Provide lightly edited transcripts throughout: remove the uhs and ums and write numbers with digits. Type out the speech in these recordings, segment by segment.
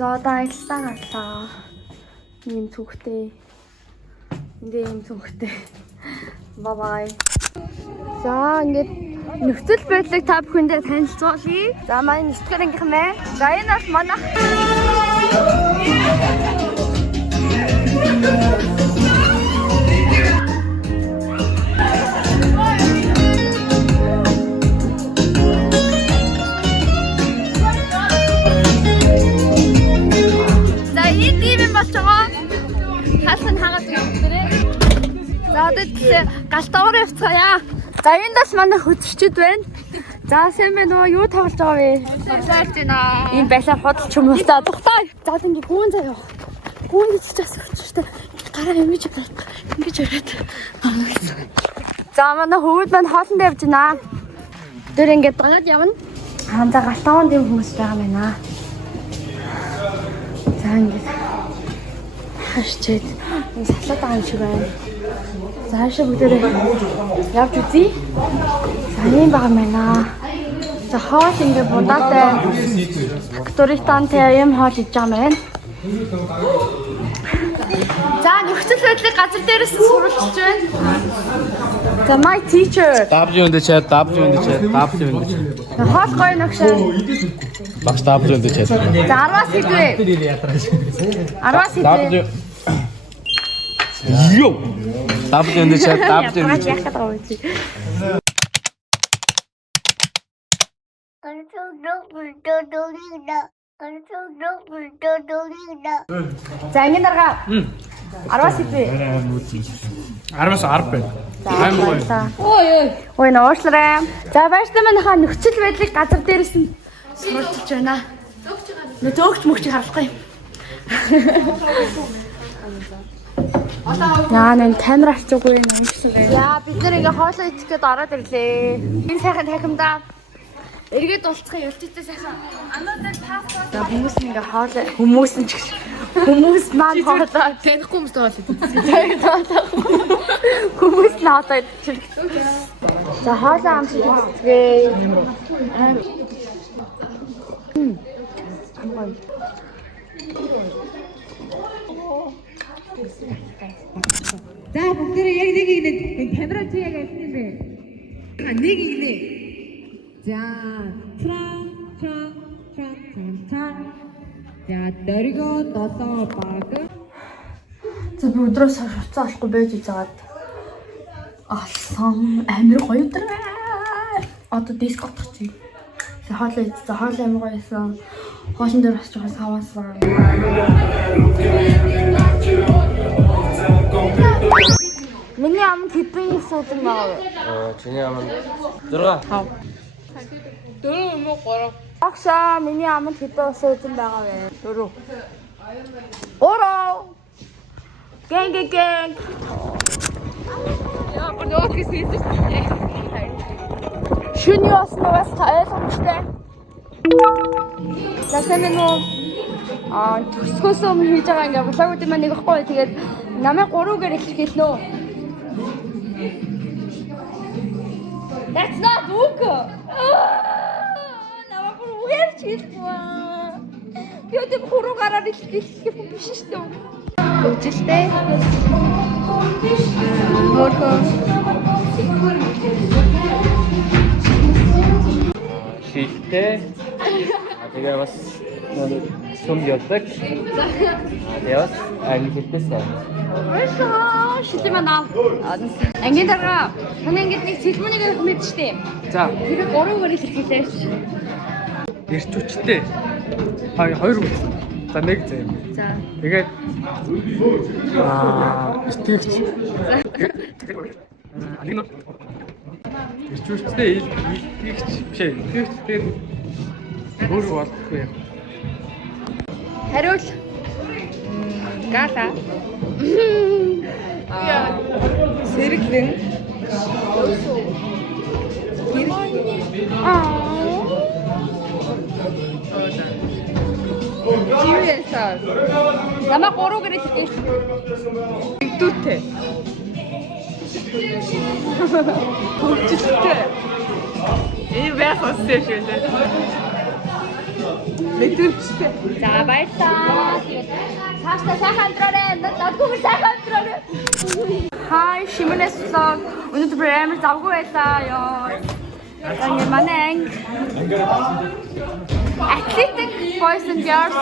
За одоо аялалтаа гарлаа. Ийм цүнхтэй. Эндээ ийм цүнхтэй. Bye bye. За ингээд нөхцөл байдлыг та бүхэндээ танилцуулъя. За манай нэвтрүүлэг ангийнхан байна. За энэ бол манай хаалхан хагаад өгдөрөө. За одоо галтавар явцгаая. За энд бас манай хөдөлгчд байна. За сайн байна уу? Юу тоглож байгаа вэ? Тоглож байна. Ийм байшаар худалч юм уу та тухтай. За ингэ гүүн заяа. Гүүн гэж бас өчтэй. Гараа ингэж байна. Ингэж өрөөд. За манай хөвд маань хоолндоо явж байна. Тэр ингэ дагаад явна. За галтаван дэм хүмүүс байгаа юм байна. За ингэ хашчээд салаад байгаа юм шиг байна. За хаашаа бүгдээрээ явж үзье. За ийм байгаа юм байна. За хоол ингээ будаатай факторитантай юм хоол хийж байгаа юм байна. За нөхцөл байдлыг газар дээрээс суралцж байна. За my teacher. W in the chat. Хоол гоё нөхшөө. Багш W in the chat. За 10-аас хэдвэ? 10-аас хэдвэ? Йо. W in the chat. За ингэ дарга. 10-аас хэдвэ? 10-аас 10 байна. Ой нуушлараа. За байштай манайхаа нөхцөл байдлыг газар дээрээс нь суралцж байна. Зөөгч мөгчийг харуулахгүй юм. Яа нэ камер авчихгүй юм шиг байна. Яа бид нэр ингээ хоолоо идэх гээд ороод ирлээ. Энэ сайхан тахимдаа эргээд болцохын өлтөтэй сайхан ануудад паспорт. За хүмүүс ингээ хоолоо хүмүүс маань хоолоо танихгүй хүмүүс хоолоо идэх. Хүмүүс наадаа идэх. За хоолоо амсаж үзьгээ. За бүгдээ яг нэг камера чи яг ялсан юм бэ? Нэг игнэ. За тран. За дөргөө 7 баг. За би өдрөөс хуцаа олохгүй байж байгаад алсан амир гоё өдөр. Одоо диск отчих. За хоолоо амир гоёсан. Хоолн дээр бас жоохон саваасан. Миний амд хэдэн суудан байгаа вэ? Чиний амд 6. 4 юм уу 3? Агшаа миний амд хэдэн суудан байгаа вэ? 4. Ороо. Гэнг. Яа, бод хийсэн юм. Шүний осногоос ойлгомжтой. Засаа минь төсгөөс өмнө хийж байгаа ингээ блогууд юм нэг ихгүй. Тэгээд намайг 3-гээр эхлэх хэлнэ. That's not book. Намайг 3-гээр хэлчихвээ. Би өдөр 3-гаар эхлэх биш шүү дээ. Үжилтэй. Мөрхөө. Шилтэй. Тэгээ бас сүм явдаг. Тэгээ бас англи хэлтэй сайн. Өөсөө шилээ манаа. Ангийн дараа таны ингээд нэг цэлмэнийг авах мэдчихдээ. За. Тэр 3-гээр хэлхийлээ. Ирч хүчтэй. 2 хүч. За 1 зэм. За. Тэгээд итгэгч. Алина. Ирч хүчтэй итгэгч биш ээ. Итгэгч тэгээд өөр болдохгүй юм. Хариул. Гала. Сэрэглэн. Чивээсаа. Намайг 3-гээр хэлээ. Игдүүтэй. Хөвчөлтэй. Энэ байх өстэй шүү дээ. Мэдвэрчтэй. За баярлалаа. Цаашдаа сайхан амтраарай. Надгүй сайхан амтраарай. Хай Шимэнэс vlog. Өнөөдөр амар завгүй байлаа ёо. Ингээ манай анги Athletic Boys and Girls.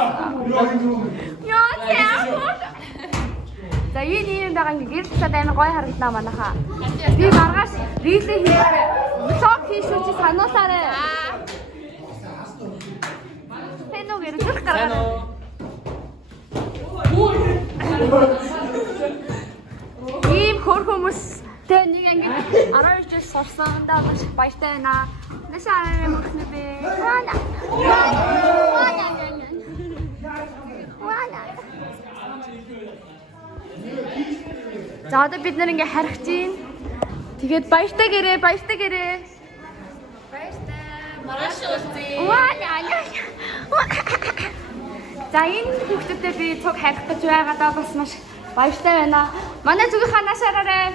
Яа яа. За ийм байгаа ингээ гэр бүлд амар гоё харагдана манайхаа. Би маргааш рилээ хийх. Vlog хийх үү чи сануулаарай. Тэнүү гэр зүрх гаргана. Ийм хөр хүмүүс тэ нэг ингээ 12 жил сурсан даа маш баяртай байна. Нэшээ мөхнө би. Вана. За одоо бид нэр ингээ харих чинь. Тэгээд баяртай гэрээ. Баяртай. Маргааш уулзъя. Вана. За энэ хүүхдүүдэд би цуг харих гэж байгаадаа бас маш баяртай байна. Манай зүгийн ханаас хараарай.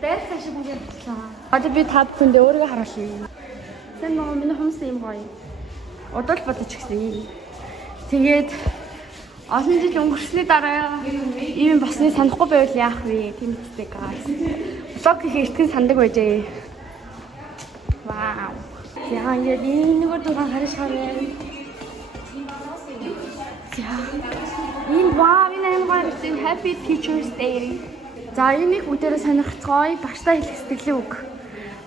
Дээр цааш бүгд болчихлоо. Одоо би та бүхэндээ өөрийгөө харуулъя. Сэн нөө миний хүмүүс юм гоё. Удал бодож гисэн. Тэгээд олон жил өнгөрсөний дараа ийм басны санахгүй байвал яах вэ? Тийм үстэй гайс. Блог хийх итгэн сандаг байжээ. Вау. Яа яг нэгэр дугаар харж хараа. Энэ энэ амгалан Happy Teachers Day. За энийг бүгдээрээ сонирхцгоё. Багштай хэлэх сэтгэлийн үг.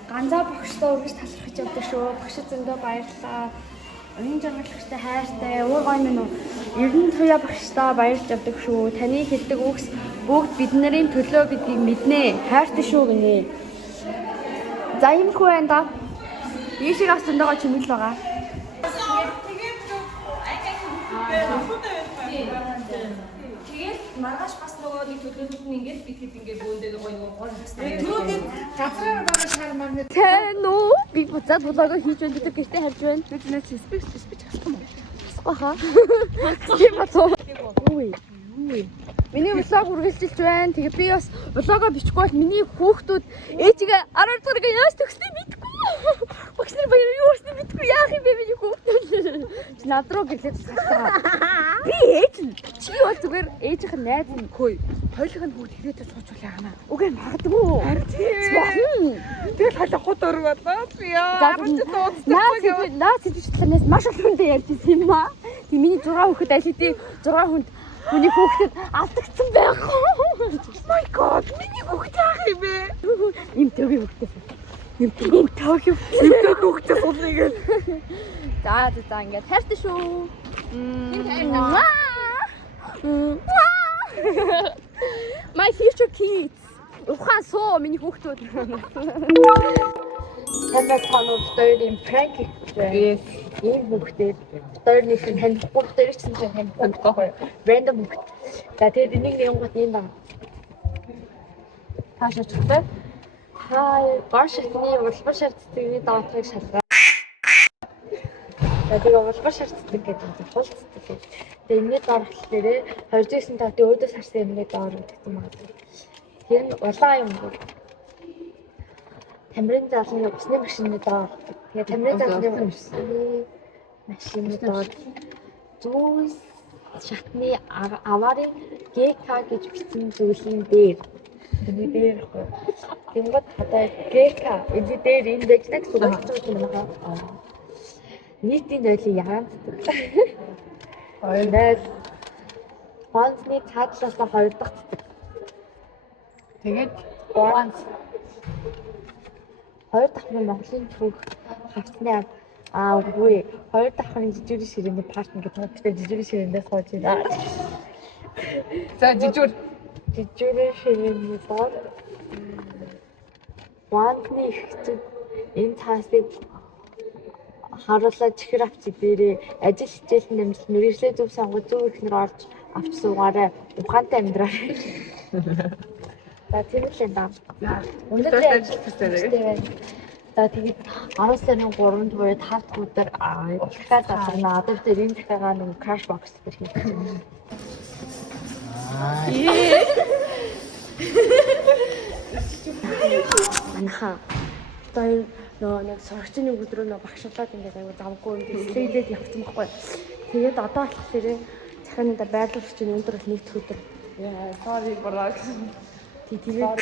Ганцаа багштай үргэлж талархаж явдаг шүү. Багшд зөндөө баярлалаа. Оюун жаргалтай хайртай, уур гой минь уу. Эрдэнэ туяа багштай баярлж явдаг шүү. Таны хэлдэг үгс бүгд бидний төлөө гэдгийг мэднэ. Хайртай шүү гинэ. За иймэрхүү байна да. Ийшээ бас зөндөөгөө чимэл байгаа. Тэгээд маргааш бас нөгөө нэг төлөвлөлт нь ингээд бид ингээд бөөндөө гоё гоё хэвчээ. Түүний газраар байгаа шар маань Тэн үү? Би буцаад влогоо хийж байна гэдэг гэртээ харж байна. бид нэ спич хасах юм. Баха. Тийм бацоо. Үгүй. Миний влог үргэлжилж байна. Тэгээ би бас влогоо бичихгүй бол миний хүүхдүүд ээжигээ 10 дугаар яаш төгсдгийг мэдгүй. Багш нар баяр юу өснө мэдгүй яах юм бэ миний хүүхдүүд. Чи над руу гэлээд сасаа. Би ээж нь. Чи бол зүгээр ээжийнх нь найз нь хөөе. Хойлох нь бүгд hirээдээ суучвал яана. Үгүй магадгүй. Харин. Тэгэл халахууд өр болоо. Яа. Наад сэтгэлээс маш олон хүн ярьж ирсэн юм аа. Тэг миний 6 хүүхэд аль хэдийн 6 хүнд хүний хүүхдэд алдагдсан байх. My god, миний хүүхд яах юм бэ? Им төгийн хүүхдээс. Им төгийн хүүхдээс уулзъя гэл. За ингээд хайртай шүү. My future kids. Ухаан суу миний хүүхдүүд. Танай танууд хоёрын prank хийх. Ийм хүүхдүүд хоёрны танихгүй хоёр ч танихгүй. Random хүүхд. За тэгээд энийг нэг гот юм байна. Таашаа чигтэй. Хай, гаш шатны улбар шаардлагыг даатгыг шалгаа. Тэгээд улбар шаарддаг гэдэг нь хулцдаг. Тэгээд энэний дараалал дээрээ 29 тавтын өөдөөс харсан юмны доор өгсөн байна. Тэр нь улаан юм бол тамирын залны усны машины доор. Тэгээд тамирын залны машины доор зүүн шатны аварын ГК гэж бичсэн зүйлийн дээр. Эний дээр хөө. Тэнгод одоо ГК эний дээр энэ дэждэг зүйл байна. Нийтийн нойлын яанцдаг. Хоёрдаа фонтны цаадлаас хоёр дахь. Тэгээд хоёр дахь нь Монголын түүх хавцны үгүй хоёр дахь нь жижигхэн ширээний партнер гэдэг нь гэхдээ жижигхэн ширээнээс хойж байна. за жижигхэн ширээний бод вантны ихчид энэ цаасыг харуулаад чихэр авчи дээрээ ажил хичээл нэмэлт мэргэжлийн зөв сонгож зөв ихнэр орж авч суугаарай. Ухаантай амьдраарай. За тийм л энэ даа. Өнөөдөр ажил хийсэн. За тэгээд 10 сарын 3-нд буюу 5 дахь өдөр дахиад залгана. Одоо тэр энэ дахиагаа нэг crash box дээр хийх. Анха. Тэр нэг сурагчны өдрөө нөө багшлаад ингээд аягүй завгүй ингээд слейдээд явсан байхгүй. Тэгээд одоо болохоор захианада байрлуулж чинь өндөр бол нэг өдөр. Яа, sorry браг. Тэгээд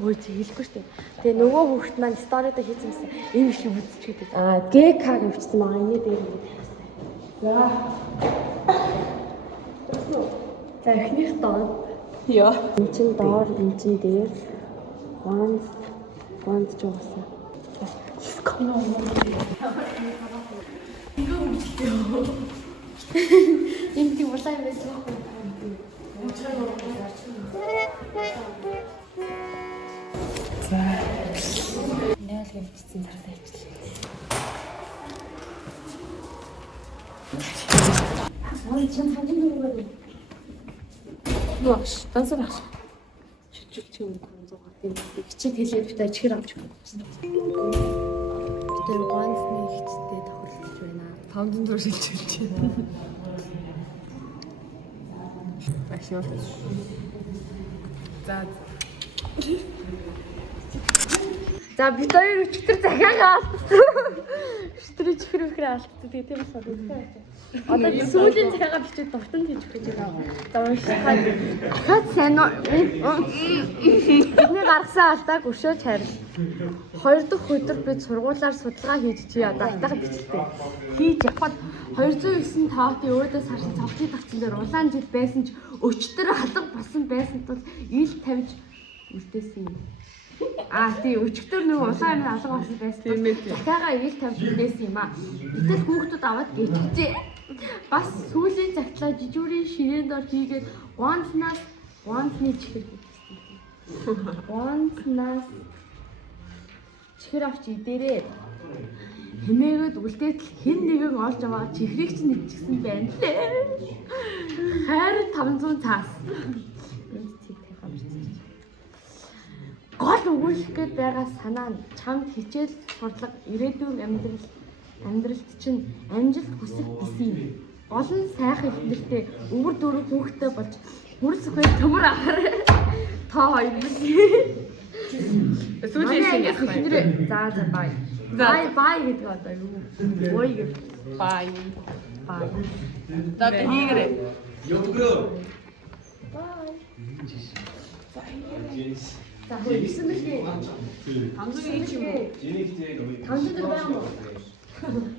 өө хэлэхгүй шүү дээ. Тэгээ нөгөө хүүхэд маань сторид хийсэн юмсан ийм шиг үзчихээд байна. ГК гэвчсэн байгаа энэ дээр ингээд тавих хэрэгтэй. За эхнийх доо. Яа. Энд чин доор энд чин дээр. Ванд жуусан. Энд тийм улаан юм байсан байхгүй. Нэл гэмтсэн дараа ичлээ. Ой, чам хажим нүгөө. Нууш, тансарах. Чүчүчүү зугаа тийм хичээл хэлээд битээ чихэр авч өгсөн. Тэр ганцны хичтэй тохиолдож байна. 500 төгрөг шилжүүлж байна. Башаа. За бид хоёр өчтөр захиаг алдсан. Өчтөр чихэр алдсан. Тэгээ тийм бас байна. Одоо сүүлийн цагаагаа бичиж дуртанд хийж өгч байгаа. За уншихад дахиад сайн уу? Бидний гаргасан алдааг өшөөж харил. 2 дахь өдөр бид сургуулаар судалгаа хийж чи одоо айтайхан бичлээ. Хийж явхад 209 тоотын өөдөөс харсан цавхны тагцсан дээр улаан жил байсан ч өчтөр алга болсон байсан тул ил тавьж үлдээсэн юм. Тий өчтөр нөгөө улаан юм алга болсон байсан. Захиагаа ил тавьж үлдээсэн юм аа. Гэтэл хүүхдүүд аваад гिचжээ. Бас сүүлийн цагтлаа жижүүрийн ширээн дор хийгээд гонснаас чихэр хийсэн. Гонснаас чихэр авч идэрээ. Хэмээгээд үлдээтэл хэн нэгэн олж аваа чихрийг чинь идчихсэн байна лээ. Хайр 500 цаас. Гол өгүүлэх гээд байгаа санаа нь чамд хичээл сурлага ирээдүйн амьдралд чинь амжилт хүсэх гэсэн юм. Гол нь сайхан ихнэртэй өвөр дөрөв хүүхдтэй болж хүрэл сүхэй төмөр аваарай. Та хоёр биш. Сүүлийн ихнэрээ за бай. Бай гэдэг одоо юу? Ой гэ. Бай. За тэгээрээ. Ётгөрөө. Бай. За хөөсөн мэлгээ. 500 ич юм уу? 500 төгрөг байна уу?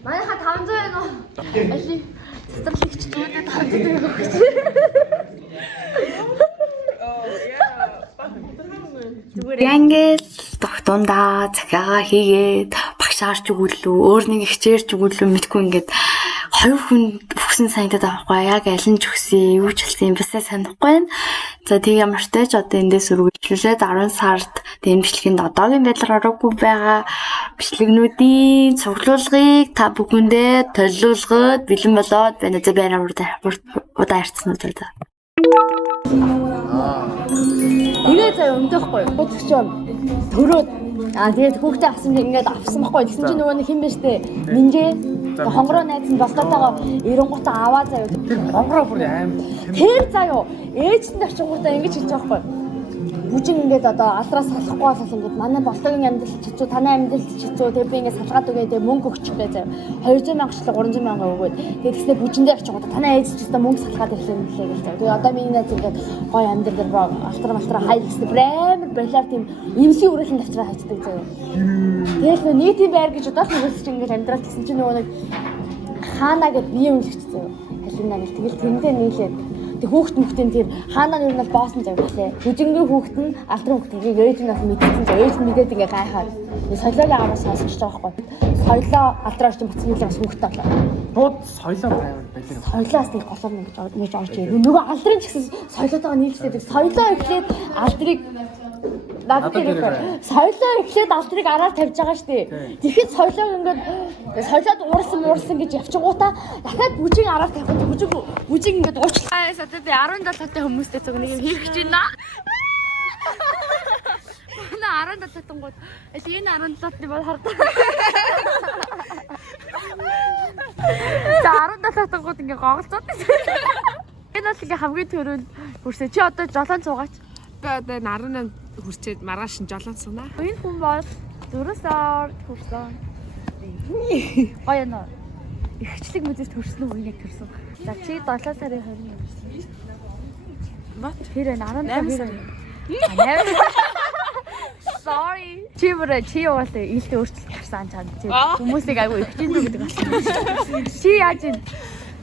Манайха 500 байна уу? Али цэцэрлэгч дүүдэд 500 төгрөг өгч. Янгэл тогтундаа захиагаа хийгээд багшаарч өгүүлүү, өөр нэг ихчээрч өгүүлүү мэдгүй ингээд хоёр хүн өгсөн санагдаад авахгүй яг аль нь ч өгсөн, юу ч хэлсэн басаа санахгүй байна. За тэг ямар ч тач одоо эндээс үргэлжлүүлээд 10 сард тэм бичлэгэнд одоогийн байдлаар ороогүй байгаа бичлэгнүүдийн цуглуулгыг та бүхэндээ төлөвлөгөөд бэлэн болоод байна. За байраа удаа харцсан уу за. Тэгээ заяа өмдөхгүй. Хөдөлгчөө төрөөд тэгээд хүүхдээ авсан чинь ингээд авсан байхгүй. Тэгсэн чинь нөгөө хэн биш үү? Минжээ хонгороо найз нь болтоотойгоо эренгуутаа аваа заяа. Хонгороо бүр аим. Тэр заяа ээж нь очингуудаа ингэж хэлж байгаа байхгүй. Бүжиг ингээд одоо алраас салахгүй бол ингээд манай болтогийн амьдрал хэцүү, танай амьдрал хэцүү. Тэгээд би ингээд салгаад өгөө тэгээд мөнгө өгчих гээ заяа. 200 мянга шил 300 мянга өгөөд. Тэгээд тэгснэ бүжиндээ очингуудаа танай ээж ч гэсэн мөнгө салгаад ирлээ гэлээ гэж. Тэгээд одоо миний найз ингээд гой амьдрал алтар хайр гэсэн брэм балиар тийм эмсийн үрэлэн давчраа хайцдаг заяа. Тэгээд нийтийн байр гэж удаас нөгөөс чинь ингээд амьдрал гэсэн чинь нөгөө нэг хаана гэд бие үлгч заяа. Халина гэл тэгэл тэндээ нийлээд хүүхд мөхтэн тэр хаанаа нь бол боосон зав гэлээ. Бүжингийн хүүхд нь алтрын хүүхдийг ээж нь бас мэдсэн зав. Ээж нь мэдээд ингээ гайхаад. Соёлоогийн араас сонсож байгаа байхгүй. Соёлоо алтраач чинь бацсан хэлээ бас хүүхдтэй болоо. Бууд соёлоо байвал балер. Соёлоос нэг голом ингэж орж ирээ. Нөгөө алтрын ч гэсэн соёлоотойгоо нийлжтэй. Соёлоо эхлээд алтрыг соёлоо эхлээд алтрыг араар тавьж байгаа шүү дээ. Тэгэхэд соёлоо ингээд соёлоод уурсан гэж явчихгуудаа дахиад бүжиг араар тавих бүжиг ингээд уучлаа. Одоо би 17 таатай хүмүүстэй зөв нэг юм хийх гэж байна. Манай 17 таатангууд энэ 17-ны бол хардаа. За 17 таатангууд ингээд гоголцоод. Энэ бол ингээ хамгийн түрүүнд хүрсэ. Чи одоо жолоон цуугаач. Би одоо 18 хүрчээд маргааш нь жолоон сунаа. Энэ хүн бол 4-оор төрсөн. Гоё нөө. Ихчлэг мөдөж төрсөн үү яг төрсөн. За чи 7 сарын 20-нд төрсөн. Бат тэр 18 сар. Sorry. Чи яваалаа ийхтэй өөрчлөлт гарсан чам. Хүмүүсийг айгүй ихжин дүү гэдэг болсон. Чи яаж юм?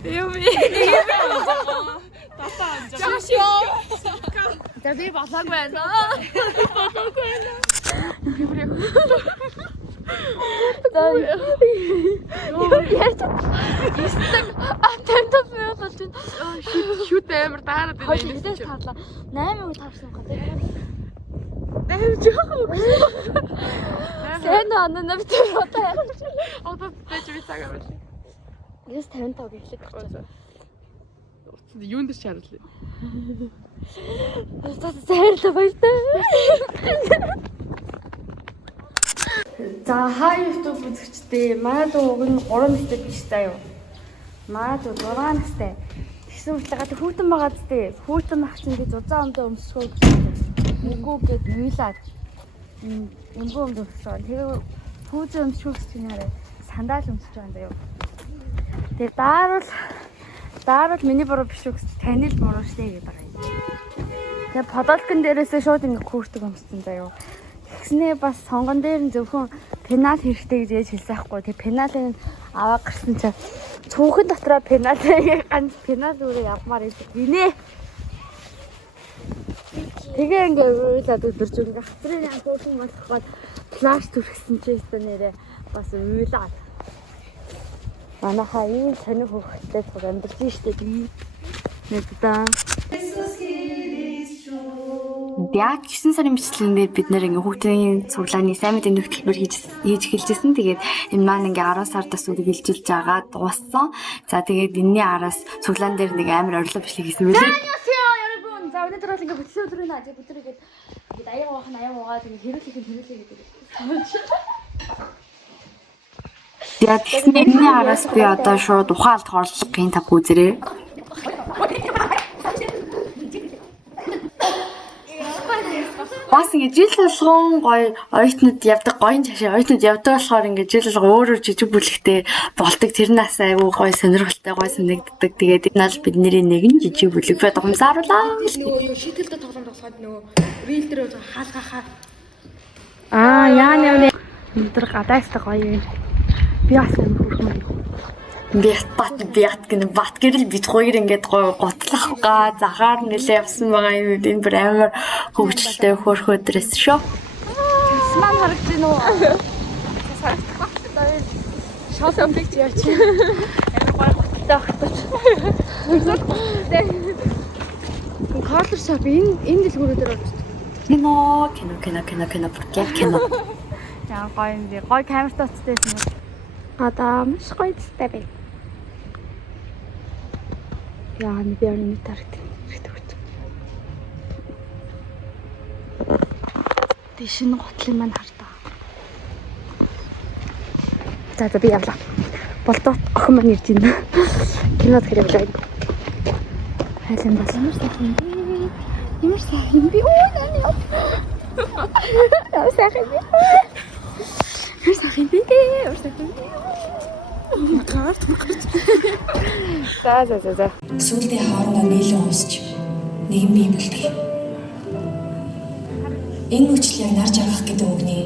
Юу би? Тата анжаа. Чашио. За би болоогүй байна. За яа. Истэг атентов болж байна. Шүт амар даарад байна. Хойдээс таарлаа. 8-ыг таарсан гэдэг. Сэн анаа битэр одоо байж би цагаа байна. 55 гэхлээр гарчаа. Юунд ч харуулъя. Зайрлаа баяртай. За хаа YouTube үзэгчдээ манай дуу уг нь 3 настай биш заа юу. Манай дуу 6 настай. Тэгсэн үетэйгээ хүүтэн байгаа зү. Хүүтэн ах чинь би зузаан өмдөө өмсгөө гэсэн. Үгүй гэд нүүлээд өмгөө өмсгөө. Тэгээ хүүзэн өмсгөө гэсэн нэрээ сандал өмсөж байгаа юм даа юу. Тэгээ дааруул миний буруу биш үү гэж танил буруу штэ гэдэг байгаа юм. Тэгээ подолкон дээрээсээ шууд ингэ хүүртэг өмссөн заа юу. Тэгснээ бас сонгон дээр нь зөвхөн пенал хэрэгтэй гэж хэлсэн байхгүй. Тэгээ пеналыг аваа гарсан чинь цүнхэн дотроо пеналыг ганц пенал өөрөө явмаар идэв. Гинэ. Тэгээ ингээ уйлаад өдөрч ингээ хацрын хөөхөн болоход флаш түрхсэн чи өстө нэрээ бас уйлаад. Манайхаа ийм сони хөөхтэй бүр амьдэрч штэ би. Нэгдээ. Яг 9 сарын бичлэгнээр бид нэр ингээ хүүхдийн цуглааны сайн мэдээний хөтөлбөр хийж эхэлжсэн. Тэгээд энэ маань ингээ 10 сардаас үргэлжилж байгаа дууссан. За тэгээд энэний араас цуглаан дээр нэг амар орлоо бичлэг хийсэн мөлий. За өнөөдөр бол ингээ бүтсэн өдөр нэ ажиг бүтэр игээд аяа уугаад ингээ хэрүүлэх гэдэг. Тэгээд энэний араас би одоо шууд ухаалт хорлохын тав үзэрээ. Бас ингэ жил болгон гоё оюутнууд явдаг болохоор ингэ жил болгон өөрөөр жижиг бүлэгтэй болдог. Тэрнээс айгүй гоё сонирхолтой гоё санагддаг. Тэгээд энэ бол бидний нэгэн жижиг бүлэг бод гомсааруулаа. Шийдэлтэй тоглоом тоглоход нөгөө рил дээр хаалгахаа. Яа өндөр гадаастай гоё юм. Би бас хөрхөн. Биат гэрэл бит хоёр ингээд гоё готлах га захаар нэлээ явсан байгаа юм. Энэ бүр амар хөвгчлөлтэй хөөрхөөдрөөс шүү. Сман харагч гин үү? Харагдах. Шоолон пикч яваач. Амар гоё готтой багтаач. Колор шоп энэ дэлгүүрүүд дээр болж байна. Кино. За гоё юм би. Гоё камер тооцтойсэн юм. Одоо маш гоё цэцтэй бай. Яа, би яаны тарт. Дэшин готлын маань хардаа. За би явлаа. Болдоо охин маань ирж байна. Кинод хэрэглээ. Хайлан бол ямар сайхан би өө яа. Яа сайхан би. За. Сүүлдээ хоорондоо нийлэн уусч нэгэн бий болдог. Энэ мөчл яг нарж авах гэдэг үгний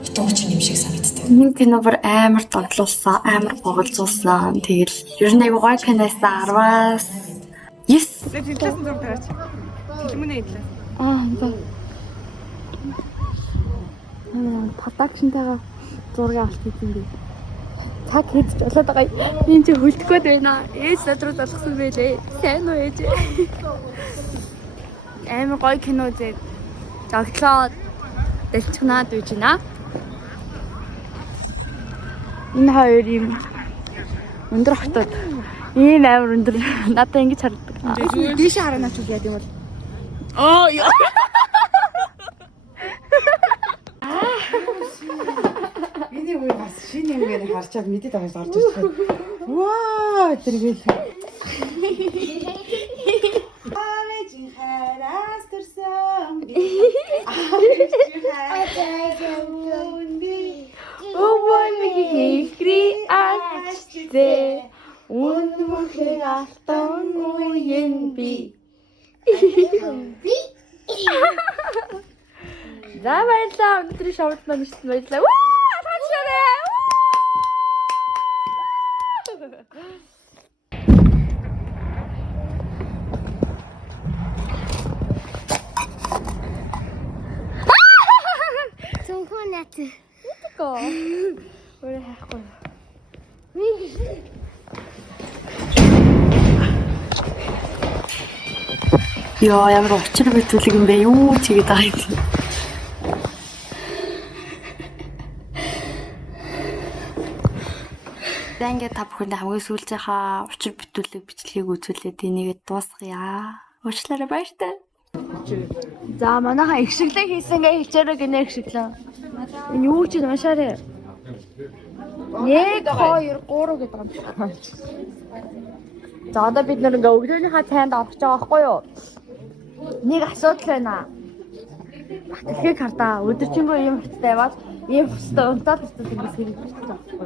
утга учир юм шиг санагддаг. Энэ кино бүр амар тоглуулсан, амар гоголзуулсан. Тэгэл ер нь аягүй гоё киносан 10-аас 9. Хэлсэн зураг тавьаач. Фильмүнээ хэлээ. За. Продакшнтайгаа зураг авалт хийсэн би. Цаг хийж болоод байгаа. Энд чи хөлдөх гээд байна. Ээж надруу залгсан байлээ. Сайн уу ээж? Амар гоё кино үзээд тоглоод дэлчгнаад үйж байна. Энэ хоёр юм өндөр хотод ийм амар өндөр надад ингэж харагддаг. Дээшээ хараанач үгүй яа гэм бол. Энийг үе бас шинэ юмгээр харчаад мэдээд байгаас орж ирж байна. Ваа тэргээл. Авэжин хараас төрсөн. Авэжин хараас төрсөн. Өвөмгийн ихри ачтээ үнмүхэг алтан үеийн би. За баярлалаа. Өнөөдрийн шоуд маань ирсэн баярлалаа. Таашаарэ. Цонхоо нат. Ко. Өөрөө хайхгүй. Яа, ямар учир битүүлэг юм бэ? Юу чигээд байгаа юм. Ингээд та бүхэнд хамгийн сүүлчийнхаа учир битүүлэг бичлэгийг үзүүлээд энийгээ дуусгая. Уучлаарай баяртай. За манайхаа их шиглэн хийсэнгээ хэлчээрэй гинэ их шиглэн. Энэ юу ч юм уншаарай. 1 2 3 гэдэг юм байна. За одоо бид нэг өглөөнийхөө цайнд орох гэж байгаа байхгүй юу? Нэг асуудал байна. Батлахыг хардаа өдөржингөө юм хуттай яваад ийм хөстэй унтаад өстөд ингэж хэрэг болчихсон байхгүй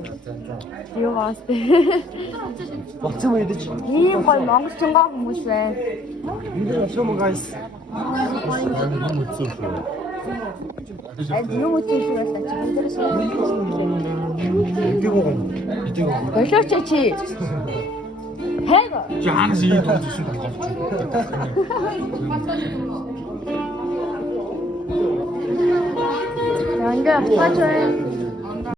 юу? Юу баас тэ. Болцсон уу ядаж? Ийм гоё монголчингоо хүмүүс байна. Show me guys. Юу үгүй шүү байна чи. Идэг уу? Болооч чи. Хайг. Яанаас ийм төвчсөн юм бол. Янга хатаач байна.